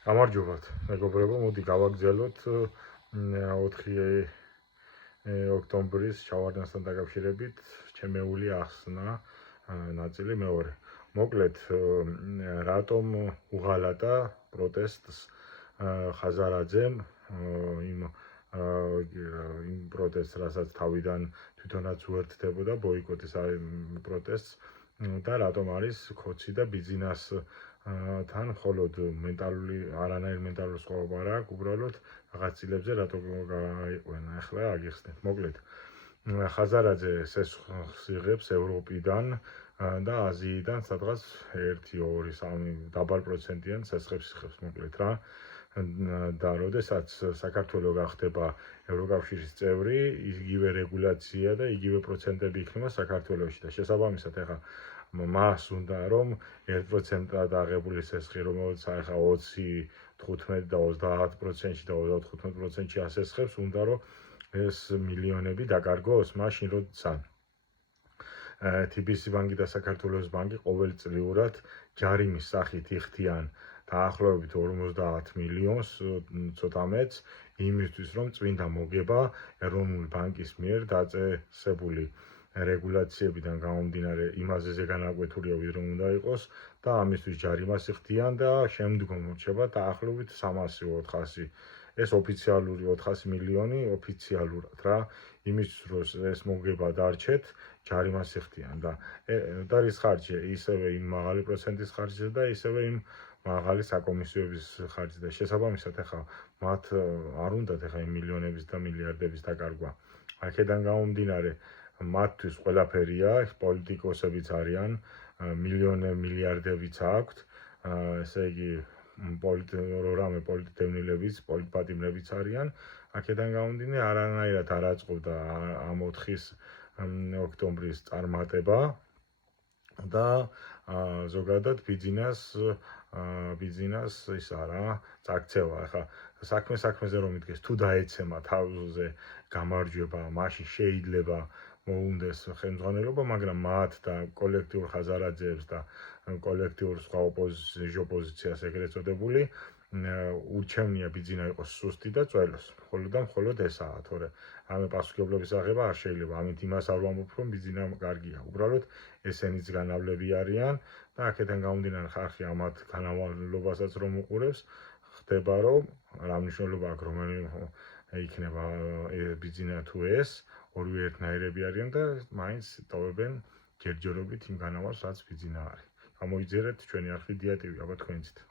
გამარჯობათ, მეგობრებო, მოდი გავაგრძელოთ 4 ოქტომბრის ჩავარდნასთან დაკავშირებით ჩემეული ახსნა ნაწილი მეორე. მოკლედ, რატომ უღალატა პროტესტს ხაზარაძემ იმ პროტესტს, რასაც თავიდან თვითონაც უერთდებოდა ბოიკოტის პროტესტს და რატომ არის ქოცი და ბიზნეს თან მხოლოდ მენტალური არანაირ მენტალურ სხვაობა არ აქვს, უბრალოდ რაღაც წილებზე რატო გაიყვანა. ახლა აგიხსნით. მოკლედ, ხაზარაძე სესხს იღებს ევროპიდან და აზიიდან სადღაც 1, 2, 3 დაბალ პროცენტიან სესხებს იღებს, მოკლედ რა. და როდესაც საქართველო გახდება ევროკავშირის წევრი, იგივე რეგულაცია და იგივე პროცენტები იქნება საქართველოში და შესაბამისად ახლა მას უნდა რომ 1%-ად აღებული სესხი, რომელიც ახლა 20, 15 და 30%-ში და 35%-ში ასესხებს, უნდა რომ ეს მილიონები დაკარგოს მაშინ როცა TBC ბანკი და საქართველოს ბანკი ყოველწლიურად ჯარიმის სახით იხდიან დაახლოებით 50 მილიონს ცოტა მეც იმისთვის რომ წმინდა მოგება ეროვნული ბანკის მიერ დაწესებული რეგულაციებიდან გამომდინარე იმაზე ზეგანაკვეთურია ვიდრე უნდა იყოს და ამისთვის ჯარიმას იხდიან და შემდგომ რჩება დაახლოებით 300-400 ეს ოფიციალური 400 მილიონი ოფიციალურად რა იმისთვის რომ ეს მოგება დარჩეთ ჯარიმას იხდიან და რის ხარჯზე ისევე იმ მაღალი პროცენტის ხარჯზე და ისევე იმ მაღალი საკომისიოების ხარჯზე და შესაბამისად ახლა მათ არ უნდათ ახლა იმ მილიონების და მილიარდების დაკარგვა აქედან გამომდინარე მათთვის ყველაფერია პოლიტიკოსებიც არიან მილიარდებიც აქვთ ესე იგი რამე პოლიტდევნილებიც პოლიტპატიმრებიც არიან აქედან გამომდინარე არანაირად არ აწყობდა ამ 4 ოქტომბრის წარმატება და ზოგადად ბიზნეს ის არა წაქცევა ახლა საქმეზე რომ იდგეს თუ დაეცემა თავზე გამარჯვება მაშინ შეიძლება მოუნდეს ხელმძღვანელობა მაგრამ მათ და კოლექტიურ ხაზარაძეებს და კოლექტიურ სხვა ოპოზიციას ეგრეთ წოდებული ურჩევნია ბიზნესა იყოს სუსტი და წველოს მხოლოდ ესაა თორე ამე პასუხისმგებლობის აღება არ შეიძლება ამით იმას არ ვამბობ რომ ბიზნესა კარგია უბრალოდ ესენიც განავლები არიან და აქედან გამომდინარე ხალხი ამათ განავალობასაც რომ უყურებს ხდება რომ რა მნიშვნელობა აქვს რომელი იქნება ბიზნესა თუ ეს ორივე ერთნაირები არიან და მაინც ტოვებენ ჯერჯერობით იმ განავალს რაც ბიზნესა არის გამოიძიეთ ჩვენი არხი დიატივი აბა თქვენიცით